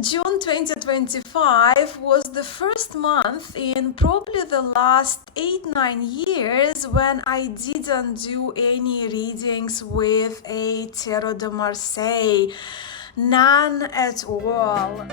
June 2025 was the first month in probably the last 8-9 years when I didn't do any readings with a Tarot de Marseille. None at all.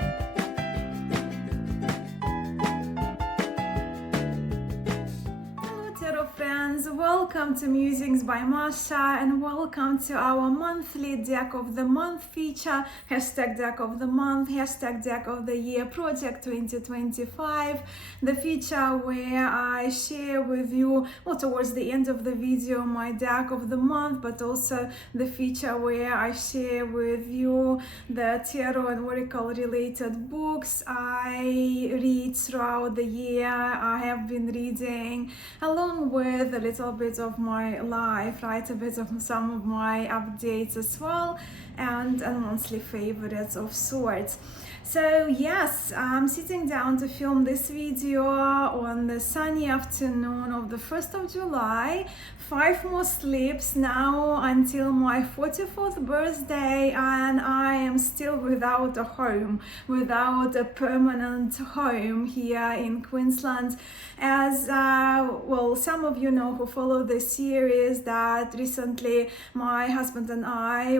Hello friends, welcome to Musings by Masha and welcome to our monthly deck of the month feature, hashtag deck of the month, hashtag deck of the year project 2025, the feature where I share with you, well, towards the end of the video, my deck of the month, but also the feature where I share with you the tarot and oracle related books I read throughout the year. I have been reading along with a little bit of my life, right, a bit of some of my updates as well, and monthly favorites of sorts. So yes, I'm sitting down to film this video on the sunny afternoon of the 1st of July. 5 more sleeps now until my 44th birthday, and I am still without a home, without a permanent home here in Queensland. As well, some of you know who follow this series that recently my husband and I,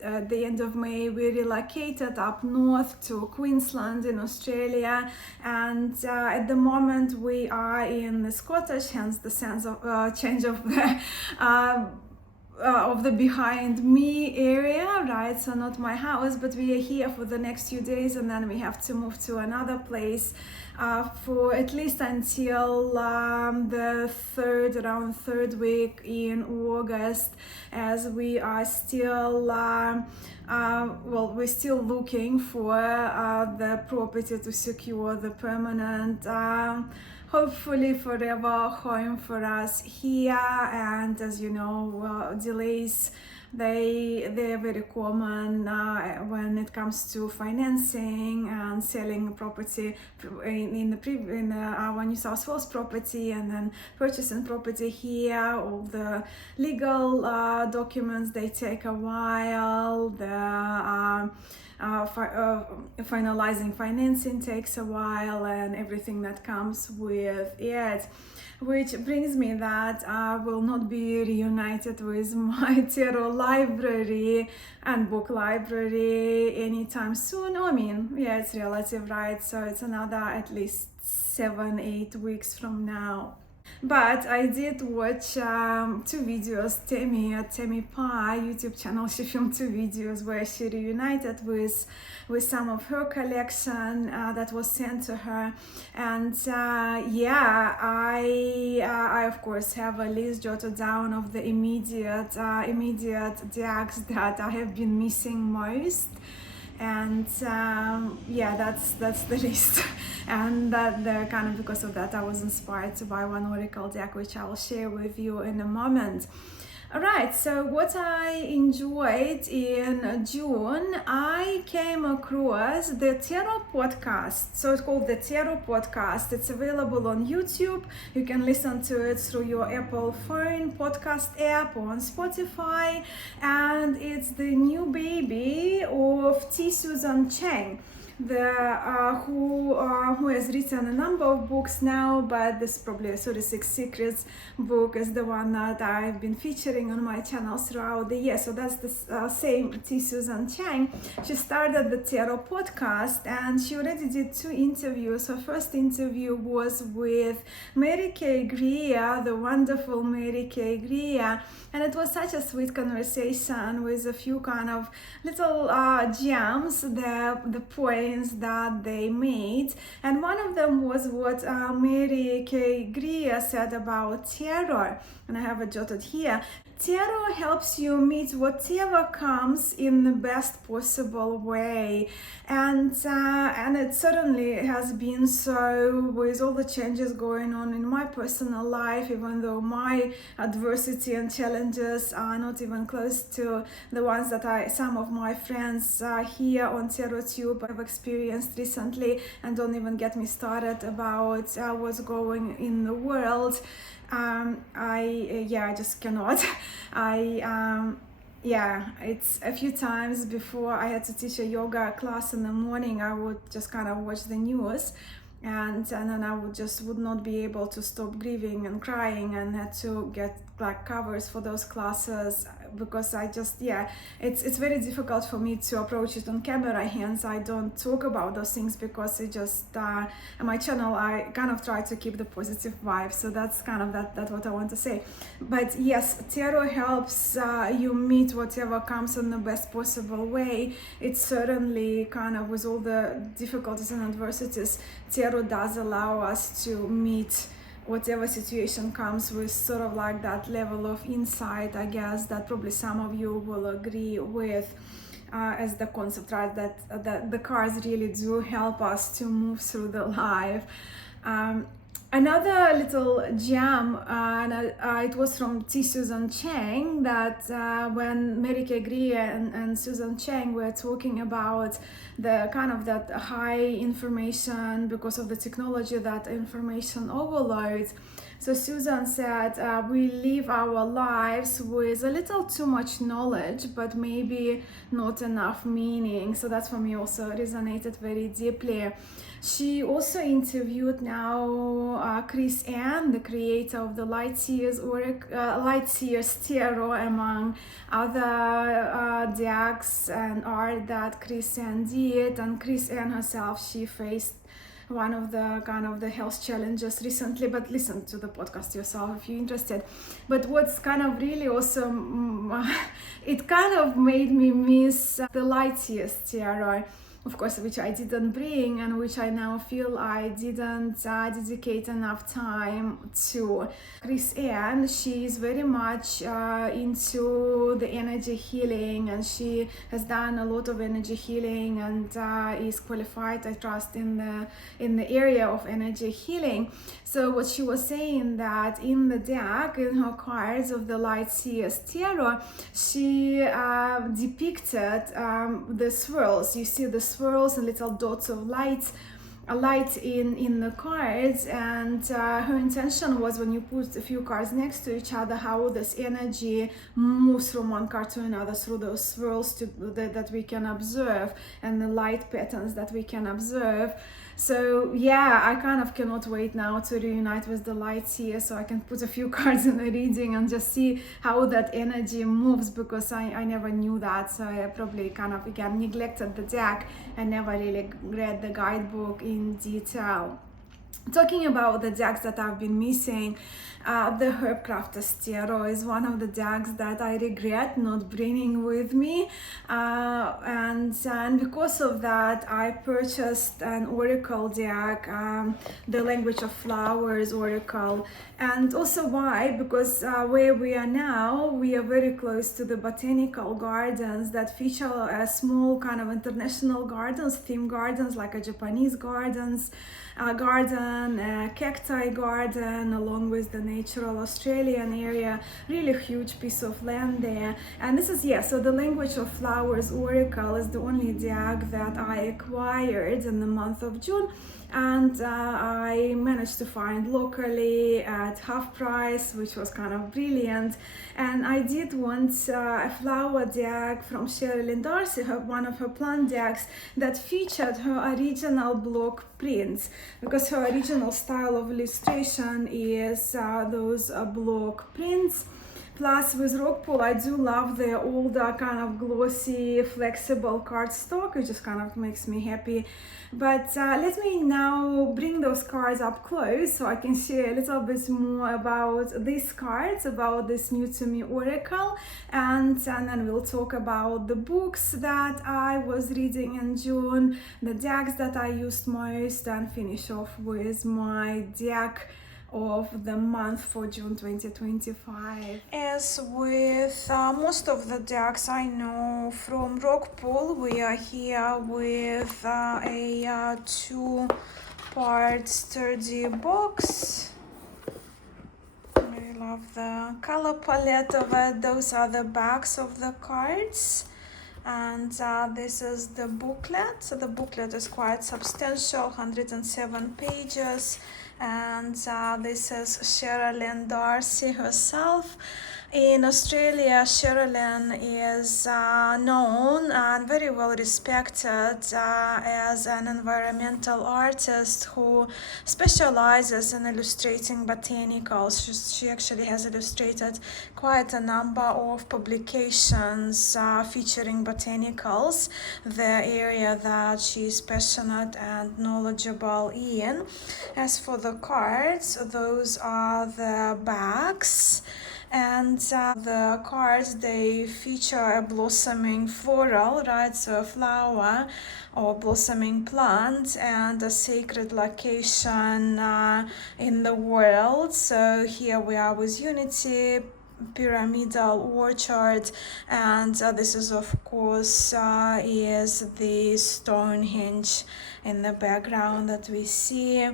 at the end of May, we relocated up north to Queensland in Australia, and at the moment we are in the Scottish, hence the sense of change of the behind me area, right? So not my house, but we are here for the next few days, and then we have to move to another place for at least until the around third week in August, as we are still we're still looking for the property to secure the permanent hopefully forever home for us here. And as you know, delays, they're very common when it comes to financing and selling property in our New South Wales property, and then purchasing property here. All the legal documents, they take a while. Finalizing financing takes a while, and everything that comes with it, which brings me that I will not be reunited with my tarot library and book library anytime soon. I mean, yeah, it's relative, right? So it's another at least 7-8 weeks from now. But I did watch 2 videos. Tami at Tami Pie YouTube channel, she filmed 2 videos where she reunited with some of her collection that was sent to her. And yeah, I of course have a list jotted down of the immediate decks that I have been missing most. And yeah, that's the list. And that the kind of because of that I was inspired to buy one oracle deck, which I will share with you in a moment. Alright, so what I enjoyed in June, I came across the Tarot podcast. So it's called the Tarot podcast. It's available on YouTube. You can listen to it through your Apple phone podcast app or on Spotify. And it's the new baby of T. Susan Chang, who has written a number of books now, but this probably a 36 Secrets book is the one that I've been featuring on my channel throughout the year. So that's the same T. Susan Chang. She started the Tarot podcast, and she already did 2 interviews. Her first interview was with Mary Kay Greer, the wonderful Mary Kay Greer, and it was such a sweet conversation with a few kind of little gems, the points that they made. And one of them was what Mary Kay Greer said about tarot, and I have it jotted here. Tarot helps you meet whatever comes in the best possible way, and it certainly has been so with all the changes going on in my personal life. Even though my adversity and challenges are not even close to the ones that some of my friends here on TarotTube have experienced recently, and don't even get me started about what's going in the world. I just cannot. yeah, it's a few times before I had to teach a yoga class in the morning, I would just kind of watch the news, and then I would not be able to stop grieving and crying, and had to get like covers for those classes, because I just, yeah, it's very difficult for me to approach it on camera, hence I don't talk about those things, because it just on my channel I kind of try to keep the positive vibe. So that's kind of that what I want to say. But yes, tarot helps you meet whatever comes in the best possible way. It's certainly kind of, with all the difficulties and adversities, tarot does allow us to meet whatever situation comes with sort of like that level of insight, I guess, that probably some of you will agree with, as the concept, right, that the cards really do help us to move through the life. Another little gem, it was from Susan Chang, that when Mary Kay Greer and Susan Chang were talking about the kind of that high information, because of the technology, that information overload. So Susan said, we live our lives with a little too much knowledge, but maybe not enough meaning. So that for me also resonated very deeply. She also interviewed now Chris Ann, the creator of the Lightseers Tarot, among other decks and art that Chris Ann did. And Chris Ann herself, she faced one of the kind of the health challenges recently, but listen to the podcast yourself if you're interested. But what's kind of really awesome, it kind of made me miss the Lightseers Tarot, of course, which I didn't bring, and which I now feel I didn't dedicate enough time to. Chris Ann, she is very much into the energy healing, and she has done a lot of energy healing, and is qualified, I trust, in the area of energy healing. So what she was saying, that in the deck, in her cards of the Lightseers Tarot, she depicted the swirls. You see the swirls and little dots of light in the cards, and her intention was, when you put a few cards next to each other, how this energy moves from one card to another through those swirls that we can observe, and the light patterns that we can observe. So yeah, I kind of cannot wait now to reunite with the Lightseer, so I can put a few cards in the reading and just see how that energy moves, because I never knew that. So I probably kind of, again, neglected the deck and never really read the guidebook in detail. Talking about the decks that I've been missing, the Herbcrafters Tarot is one of the decks that I regret not bringing with me, and because of that I purchased an oracle deck, the Language of Flowers Oracle. And also why? Because where we are now, we are very close to the botanical gardens that feature a small kind of international gardens, theme gardens, like a Japanese gardens, garden, cacti garden, along with the natural Australian area, really huge piece of land there. And this is, so the Language of Flowers Oracle is the only deck that I acquired in the month of June, and I managed to find locally at half price, which was kind of brilliant. And I did want a flower deck from Sherilyn Darcy, one of her plant decks, that featured her original block prints, because her original style of illustration is those block prints. Plus, with Rockpool, I do love the older kind of glossy, flexible cardstock. It just kind of makes me happy. But let me now bring those cards up close so I can share a little bit more about these cards, about this new to me oracle, and then we'll talk about the books that I was reading in June, the decks that I used most, and finish off with my deck of the month for June 2025. As with most of the decks I know from Rockpool, we are here with a two-part sturdy box. I love the color palette of it. Those are the backs of the cards. And this is the booklet. So the booklet is quite substantial, 107 pages. And this is Sherilyn Darcy herself. In Australia, Sherilyn is known and very well respected as an environmental artist who specializes in illustrating botanicals. She actually has illustrated quite a number of publications featuring botanicals, the area that she's passionate and knowledgeable in. As for the cards, those are the backs. And the cards, they feature a blossoming floral, right? So a flower or blossoming plant and a sacred location in the world. So here we are with Unity, pyramidal orchard, and this is of course is the Stonehenge in the background that we see.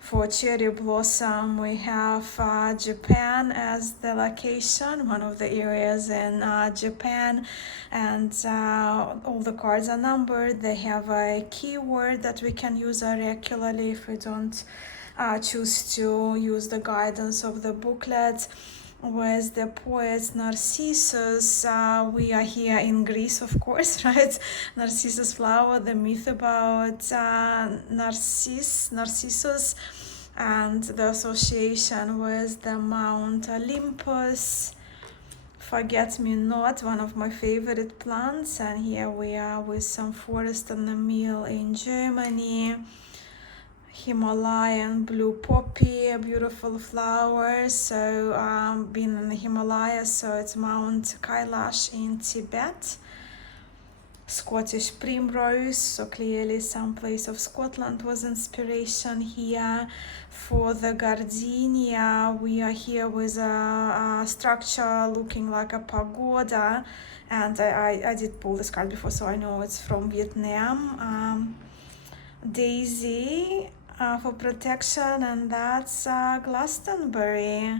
For cherry blossom, we have Japan as the location, one of the areas in Japan, and all the cards are numbered. They have a keyword that we can use regularly if we don't choose to use the guidance of the booklet. With the poet Narcissus, we are here in Greece, of course, right? Narcissus flower, the myth about Narcissus, and the association with the Mount Olympus. Forget-me-not, one of my favorite plants, and here we are with some forest and the mill in Germany. Himalayan blue poppy, a beautiful flower. So been in the Himalayas, so it's Mount Kailash in Tibet. Scottish primrose, so clearly some place of Scotland was inspiration here. For the gardenia, we are here with a structure looking like a pagoda, and I did pull this card before, so I know it's from Vietnam. Daisy for protection, and that's Glastonbury.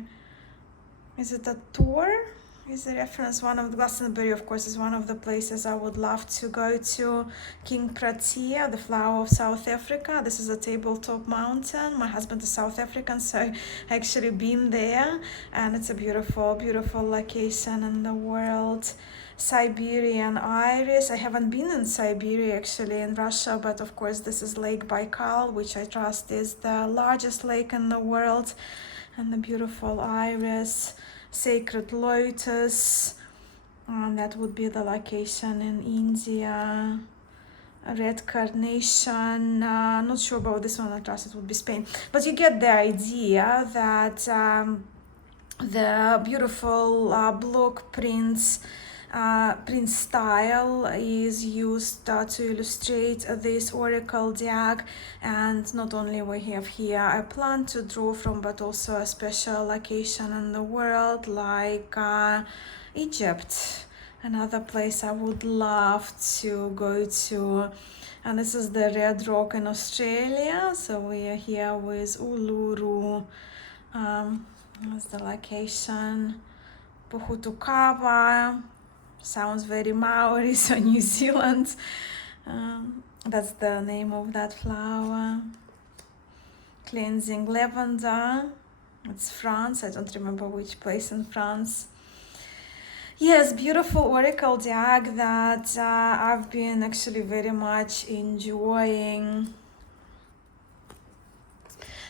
Is it a tour? Is the reference one of the Glastonbury, of course, is one of the places I would love to go to. King Pratia, the flower of South Africa. This is a tabletop mountain. My husband is South African, so I actually been there, and it's a beautiful, beautiful location in the world. Siberian iris. I haven't been in Siberia, actually, in Russia, but of course this is Lake Baikal, which I trust is the largest lake in the world. And the beautiful iris. Sacred lotus, that would be the location in India. Red carnation, not sure about this one, I trust it would be Spain, but you get the idea that the beautiful block prints print style is used to illustrate this oracle deck. And not only we have here a plant to draw from, but also a special location in the world like Egypt, another place I would love to go to. And this is the red rock in Australia, so we are here with Uluru. That's the location. Puhutukava. Sounds very Maori, so New Zealand. That's the name of that flower. Cleansing lavender. It's France. I don't remember which place in France. Yes, beautiful oracle deck that I've been actually very much enjoying.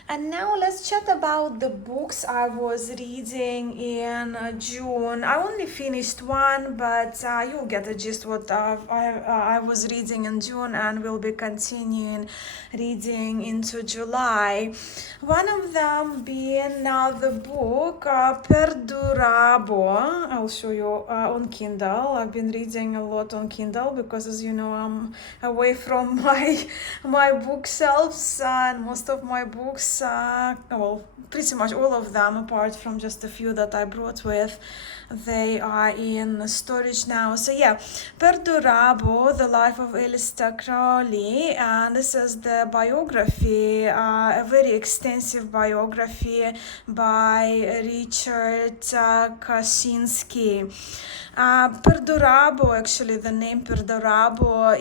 And now let's chat about the books I was reading in June. I only finished one, but you'll get the gist what I was reading in June, and will be continuing reading into July. One of them being the book Perdurabo. I'll show you on Kindle. I've been reading a lot on Kindle because, as you know, I'm away from my bookshelves, and most of my books, well, pretty much all of them, apart from just a few that I brought with, they are in storage now. So yeah, Perdurabo, the life of Aleister Crowley, and this is the biography, a very extensive biography by Richard Kaczynski. Perdurabo, actually the name Perdurabo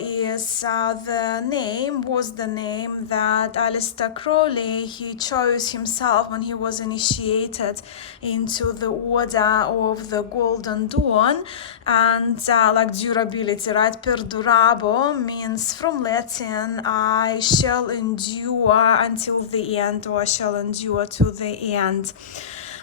was the name that Aleister Crowley, he he chose himself when he was initiated into the order of the Golden Dawn. And like durability, right? Perdurabo means from Latin, I shall endure until the end, or I shall endure to the end.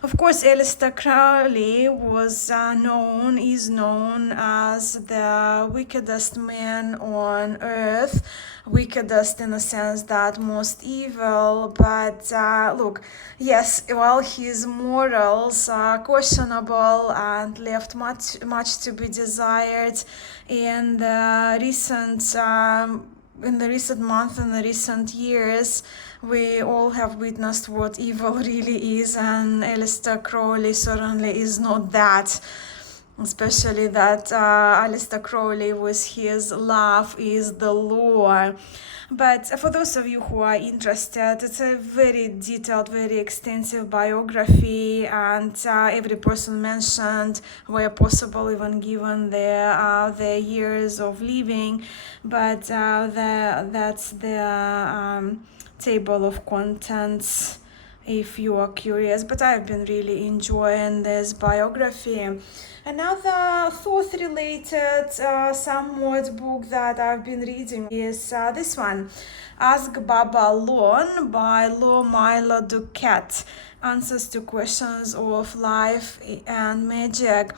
Of course, Aleister Crowley is known as the wickedest man on earth. Wickedest in the sense that most evil, but look, yes, while his morals are questionable and left much to be desired in the recent month and the recent years, we all have witnessed what evil really is, and Aleister Crowley certainly is not that. Especially that Aleister Crowley, with his love is the law. But for those of you who are interested, it's a very detailed, very extensive biography, and every person mentioned, where possible, even given their years of living. But that's the table of contents if you are curious. But I've been really enjoying this biography. Another thought-related, somewhat book that I've been reading is this one, Ask Baba Lon by Milo Duquette, Answers to Questions of Life and Magic.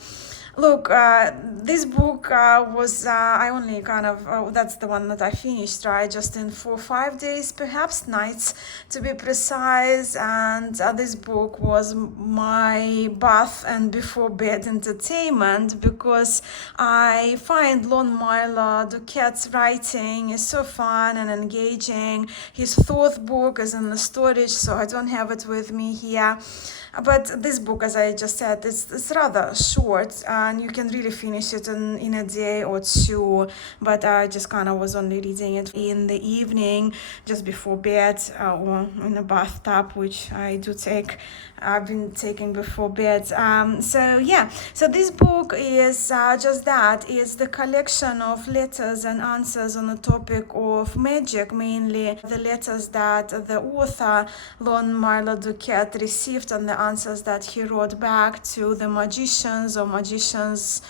Look, this book was, I only that's the one that I finished, right, just in 4 or 5 days, perhaps nights to be precise, and this book was my bath and before bed entertainment, because I find Lon Milo Duquette's writing is so fun and engaging. His fourth book is in the storage, so I don't have it with me here. But this book, as I just said, it's rather short, and you can really finish it in a day or two. But I just kind of was only reading it in the evening, just before bed, or in a bathtub, which I've been taking before bed. So this book is just that. It's the collection of letters and answers on the topic of magic, mainly the letters that the author, Lon Milo Duquette, received, and the answers that he wrote back to the magicians or magician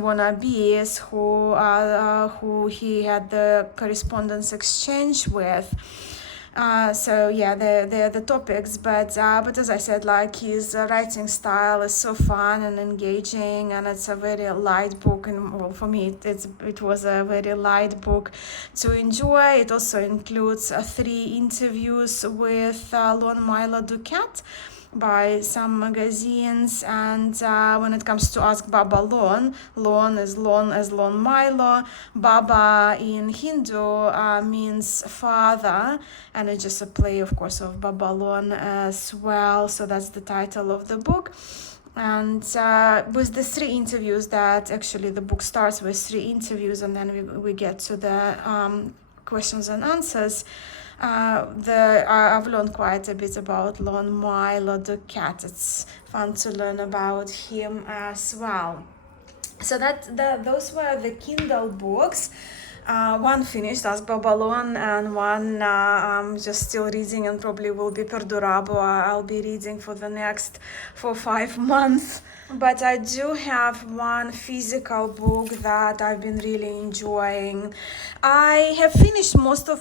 wannabes who he had the correspondence exchange with. They're the topics, but as I said, like, his writing style is so fun and engaging, and it's a very light book, and for me it was a very light book to enjoy. It also includes 3 interviews with Lon Milo Duquette by some magazines, and when it comes to Ask Baba Lon is Lon as Lon Milo. Baba in Hindu means father, and it's just a play, of course, of Baba Lon as well. So that's the title of the book. And with the 3 interviews, that actually the book starts with 3 interviews, and then we get to the questions and answers. I've learned quite a bit about Lon Milo Duquette. It's fun to learn about him as well. So those were the Kindle books. One finished, Ask Baba Lon, and one I'm just still reading, and probably will be Perdurabo. I'll be reading for the next 4 or 5 months. But I do have one physical book that I've been really enjoying. I have finished most of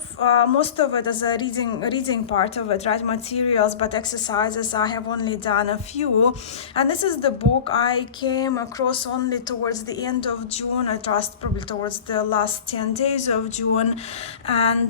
it as a reading part of it, right? Materials, but exercises I have only done a few. And this is the book I came across only towards the end of June. I trust probably towards the last 10 days of June. And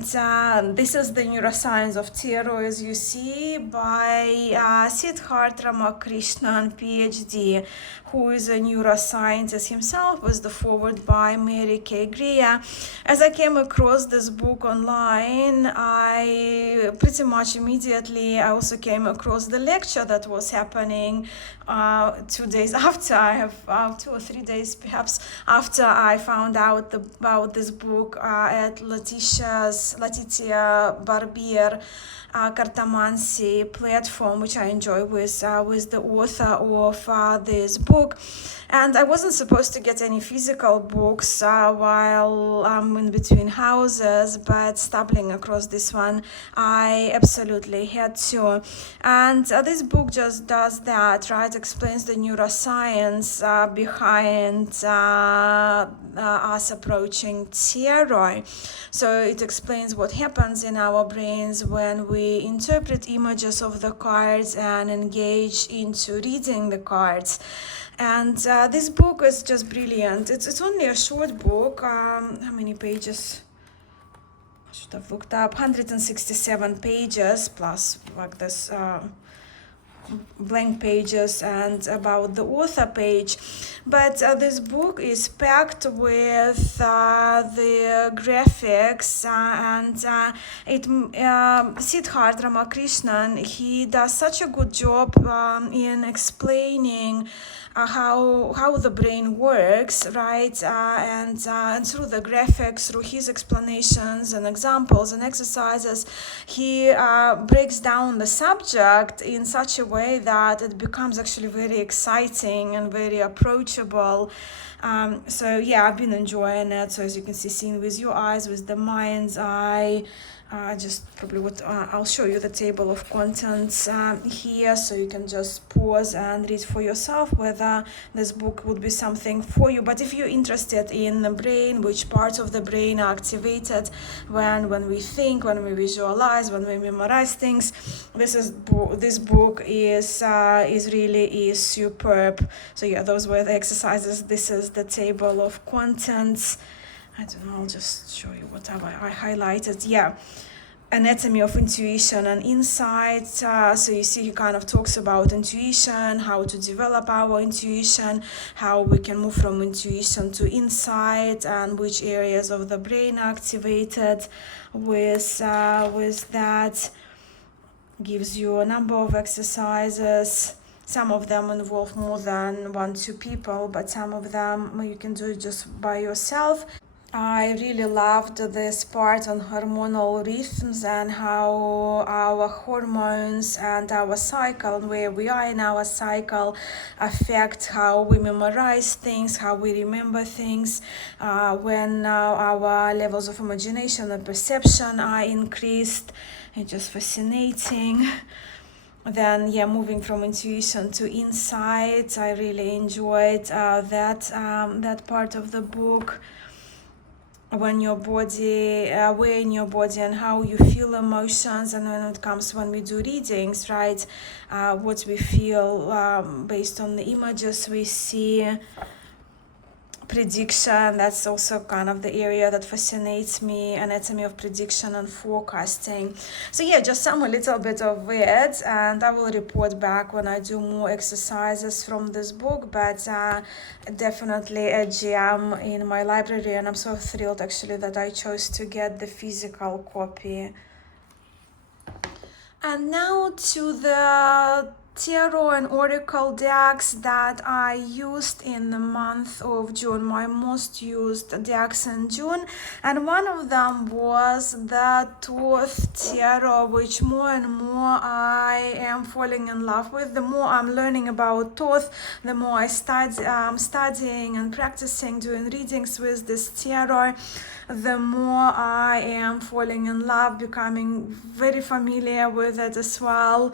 this is the Neuroscience of Tarot, as you see, by Siddharth Ramakrishnan, PhD, who is a neuroscientist himself, with the foreword by Mary K. Greer. As I came across this book online, I pretty much immediately I also came across the lecture that was happening 2 days after. I have 2 or 3 days perhaps after I found out about this book book at Letitia Barbier Cartomancy platform, which I enjoy with the author of this book. And I wasn't supposed to get any physical books while I'm in between houses, but stumbling across this one, I absolutely had to. And this book just does that, right? Explains the neuroscience behind us approaching tarot. So it explains what happens in our brains when we interpret images of the cards and engage into reading the cards. And this book is just brilliant. It's only a short book. How many pages? I should have looked up. 167 pages plus like this blank pages and about the author page. But this book is packed with the graphics and Siddharth Ramakrishnan, he does such a good job in explaining how the brain works, right? And through the graphics, through his explanations and examples and exercises, he breaks down the subject in such a way that it becomes actually very exciting and very approachable. So yeah, I've been enjoying it. So as you can see, seeing with your eyes, with the mind's eye, I'll show you the table of contents here, so you can just pause and read for yourself whether this book would be something for you. But if you're interested in the brain, which parts of the brain are activated when we think, when we visualize, when we memorize things, this book is really superb. So yeah, those were the exercises. This is the table of contents. I don't know, I'll just show you what I highlighted. Yeah, anatomy of intuition and insight. So you see, he kind of talks about intuition, how to develop our intuition, how we can move from intuition to insight, and which areas of the brain are activated with that. Gives you a number of exercises. Some of them involve more than 1-2 people, but some of them you can do it just by yourself. I really loved this part on hormonal rhythms and how our hormones and our cycle, where we are in our cycle, affect how we memorize things, how we remember things, when our levels of imagination and perception are increased. It's just fascinating. Then, yeah, moving from intuition to insight, I really enjoyed that part of the book. When your body, where in your body and how you feel emotions, and when we do readings, right, what we feel based on the images we see. Prediction, that's also kind of the area that fascinates me, anatomy of prediction and forecasting. So yeah, just a little bit of it, and I will report back when I do more exercises from this book, but definitely a gem in my library, and I'm so thrilled actually that I chose to get the physical copy. And now to the tarot and oracle decks that I used in the month of June, my most used decks in June, and one of them was the Thoth Tarot, which more and more I am falling in love with. The more I'm learning about Thoth, the more I studying and practicing doing readings with this tarot, the more I am falling in love, becoming very familiar with it as well.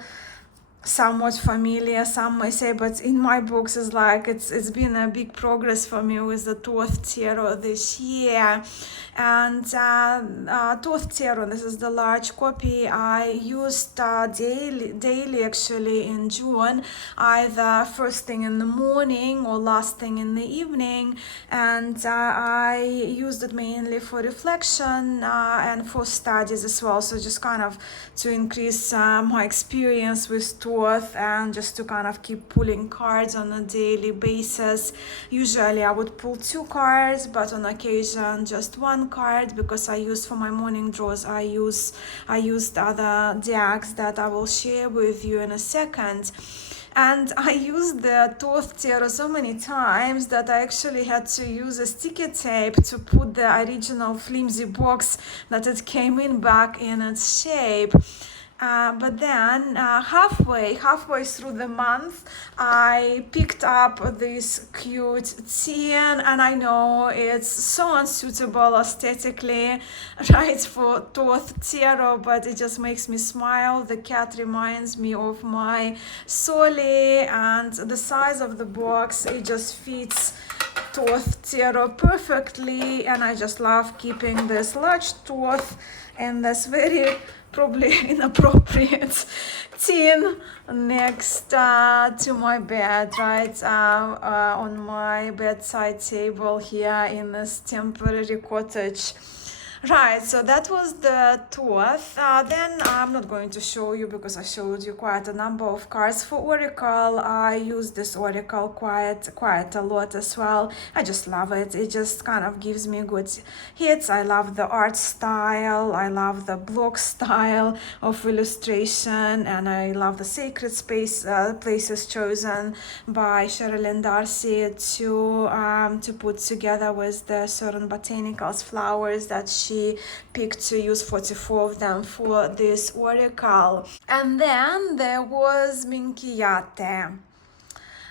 Somewhat familiar, some may say, but in my books it's like it's been a big progress for me with the Thoth Tarot this year. And Thoth Tarot, this is the large copy, I used daily actually in June, either first thing in the morning or last thing in the evening, and I used it mainly for reflection and for studies as well, so just kind of to increase my experience with Thoth and just to kind of keep pulling cards on a daily basis. Usually I would pull 2 cards, but on occasion just 1 card, because I used for my morning draws, I used other decks that I will share with you in a second. And I used the Thoth tarot so many times that I actually had to use a sticky tape to put the original flimsy box that it came in back in its shape. But then halfway through the month, I picked up this cute tin, and I know it's so unsuitable aesthetically, right, for Thoth tarot, but it just makes me smile. The cat reminds me of my Soli, and the size of the box, it just fits Thoth tarot perfectly, and I just love keeping this large Thoth and this very probably inappropriate tin next to my bed, right, on my bedside table here in this temporary cottage. Right, so that was the Thoth. Then I'm not going to show you because I showed you quite a number of cards for Oracle. I use this Oracle quite a lot as well. I just love it. It just kind of gives me good hits. I love the art style. I love the block style of illustration, and I love the sacred places chosen by Sherilyn Darcy to put together with the certain botanicals, flowers that she picked to use 44 of them for this oracle. And then there was Minkiyate.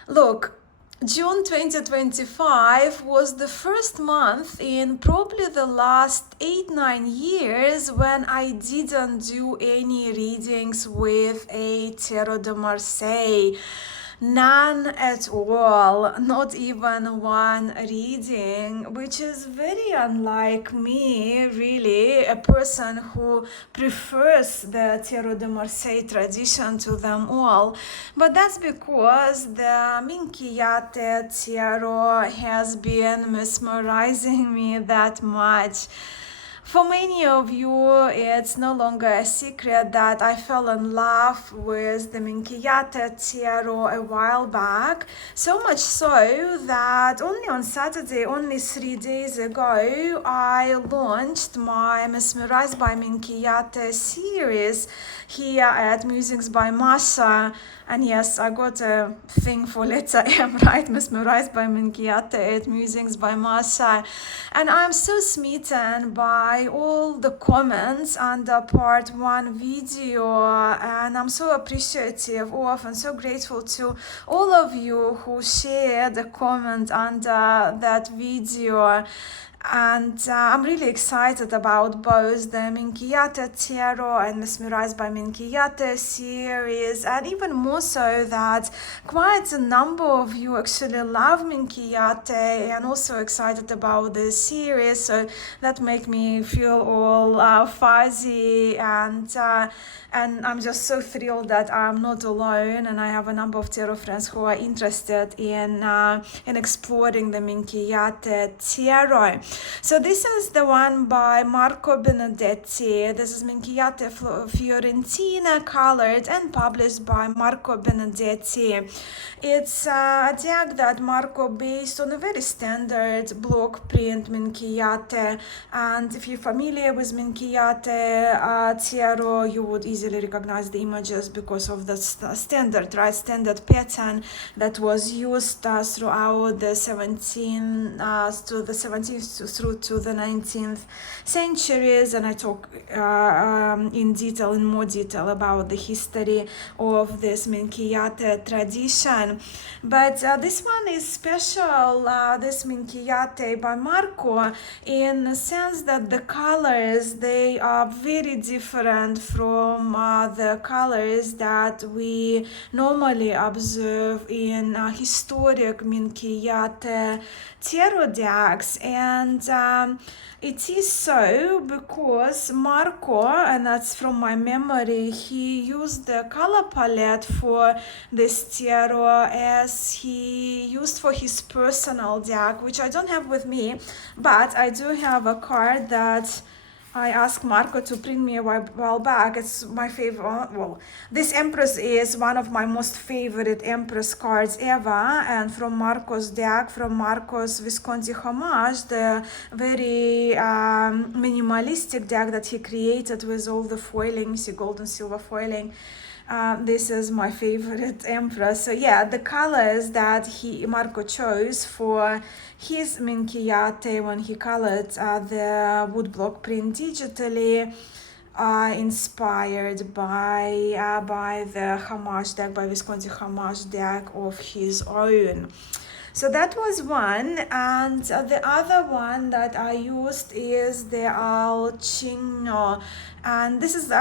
Look, June 2025 was the first month in probably the last 8-9 years when I didn't do any readings with a Tarot de Marseille. None at all, not even one reading, which is very unlike me, really, a person who prefers the Tarot de Marseille tradition to them all. But that's because the Minkiyate tarot has been mesmerizing me that much. For many of you, it's no longer a secret that I fell in love with the Minkiyate tarot a while back. So much so that only on Saturday, only 3 days ago, I launched my Mesmerized by Minkiyate series here at Musings by Mascha. And yes, I got a thing for letter M, right? Mesmerized by Minkiyate at Musings by Mascha. And I'm so smitten by all the comments under part 1 video. And I'm so appreciative of and so grateful to all of you who shared the comment under that video. And I'm really excited about both the Minkiyate tarot and Mesmerized by Minkiyate series, and even more so that quite a number of you actually love Minkiyate and also excited about this series, so that make me feel all fuzzy, and I'm just so thrilled that I'm not alone, and I have a number of tarot friends who are interested in exploring the Minkiyate tarot. So this is the one by Marco Benedetti. This is Minkiyate Fiorentina, colored and published by Marco Benedetti. It's a deck that Marco based on a very standard block print Minkiyate, and if you're familiar with Minkiyate tarot, you would easily recognize the images because of the standard pattern that was used throughout the 17th through to the 19th centuries, and I talk in more detail about the history of this Minkiyate tradition. But this one is special, this Minkiyate by Marco, in the sense that the colors, they are very different from the colors that we normally observe in historic Minkiyate tarot decks. And it is so because Marco, and that's from my memory, he used the color palette for this tarot as he used for his personal deck, which I don't have with me, but I do have a card that I asked Marco to print me a while back. It's my favorite. Well, this Empress is one of my most favorite Empress cards ever, and from Marco's deck, from Marco's Visconti Homage, the very minimalistic deck that he created with all the foiling, gold and silver foiling. This is my favorite empress. So yeah, the colors that Marco chose for his Minchiate when he colored the woodblock print digitally are inspired by the homage deck, by Visconti homage deck of his own. So that was one, and the other one that I used is the Alcino, and this is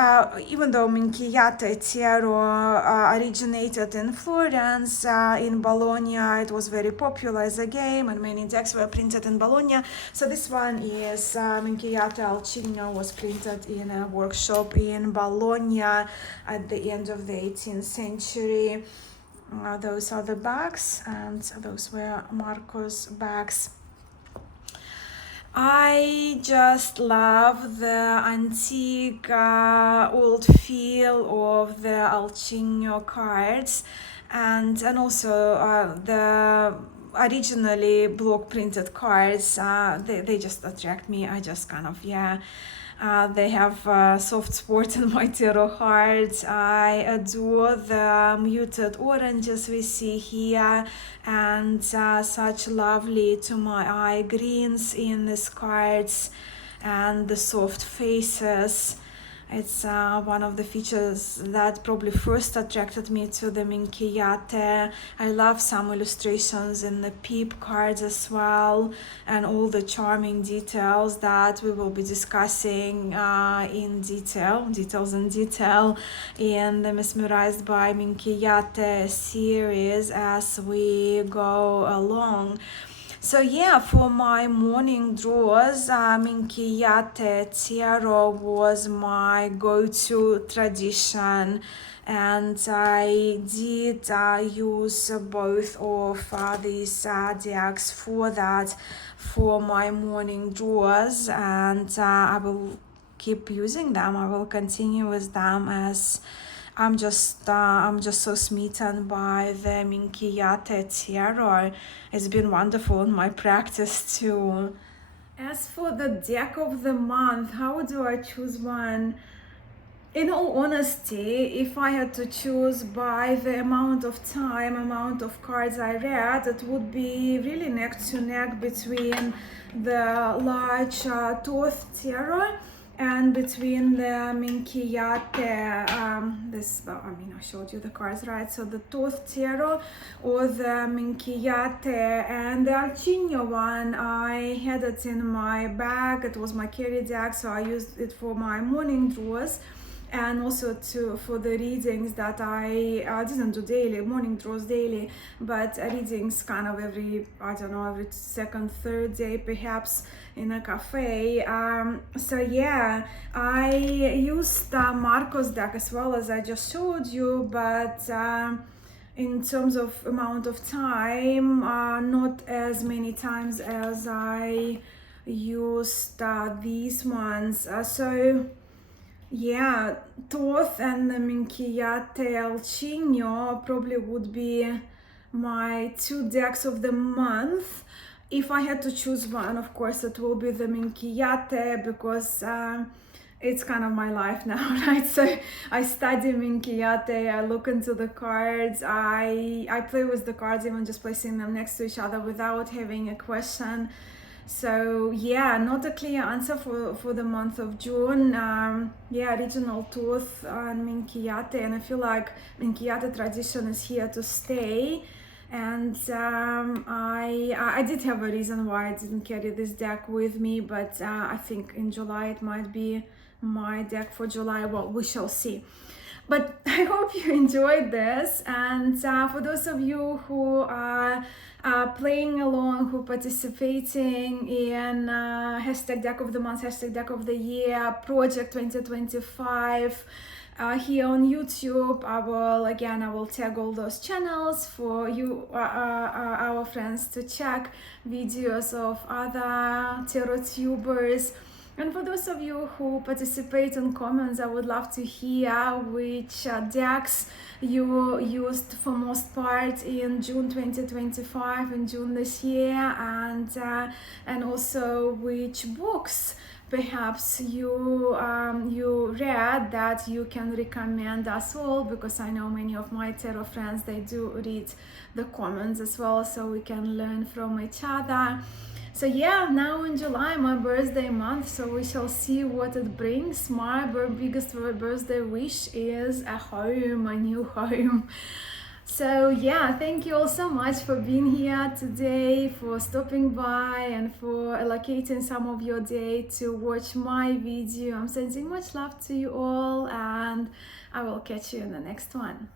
even though Minchiate Tarot originated in Florence, in Bologna, it was very popular as a game, and many decks were printed in Bologna. So this one is Minchiate Alcino, was printed in a workshop in Bologna at the end of the 18th century. Those are the bags, and those were Marco's bags. I just love the antique old feel of the Alcino cards, and also the originally block printed cards. They just attract me. I just kind of, yeah. They have soft spot in my tarot heart. I adore the muted oranges we see here, and such lovely to my eye greens in these cards, and the soft faces. It's one of the features that probably first attracted me to the Minchiate. I love some illustrations in the peep cards as well, and all the charming details that we will be discussing in details in detail in the Mesmerized by Minchiate series as we go along. So yeah, for my morning draws, Minchiate Tarot was my go-to tradition, and I did use both of these decks for that, for my morning draws, and I will keep using them. I will continue with them as I'm just so smitten by the Minchiate Tarot. It's been wonderful in my practice too. As for the deck of the month, how do I choose one? In all honesty, if I had to choose by the amount of time, amount of cards I read, it would be really neck to neck between the large Thoth Tarot and between the Minchiate, I showed you the cards, right? So the Thoth Tarot or the Minchiate, and the Alcino one, I had it in my bag. It was my carry deck, so I used it for my morning draws, and also for the readings that I didn't do daily, morning draws daily, but readings kind of every second, third day perhaps in a cafe. So yeah, I used Marco's deck as well, as I just showed you, but in terms of amount of time, not as many times as I used these ones. So yeah, Thoth and the Minchiate Alcino probably would be my two decks of the month. If I had to choose one, of course, it will be the Minchiate, because it's kind of my life now, right? So I study Minchiate, I look into the cards, I play with the cards, even just placing them next to each other without having a question. So yeah, not a clear answer for the month of June. Yeah, original Thoth and Minchiate, and I feel like Minchiate tradition is here to stay. And I did have a reason why I didn't carry this deck with me, but I think in July it might be my deck for July. Well, we shall see. But I hope you enjoyed this, and for those of you who are playing along, who are participating in hashtag deck of the month, hashtag deck of the year, project 2025, here on YouTube, I will tag all those channels for you, our friends, to check videos of other tarot tubers. And for those of you who participate in comments, I would love to hear which decks you used for most part in June 2025, in June this year, and also which books perhaps you read glad that you can recommend us all, because I know many of my tarot friends, they do read the comments as well, so we can learn from each other. So yeah, now in July, my birthday month, so we shall see what it brings. My biggest birthday wish is a home, a new home. So yeah, thank you all so much for being here today, for stopping by and for allocating some of your day to watch my video. I'm sending much love to you all, and I will catch you in the next one.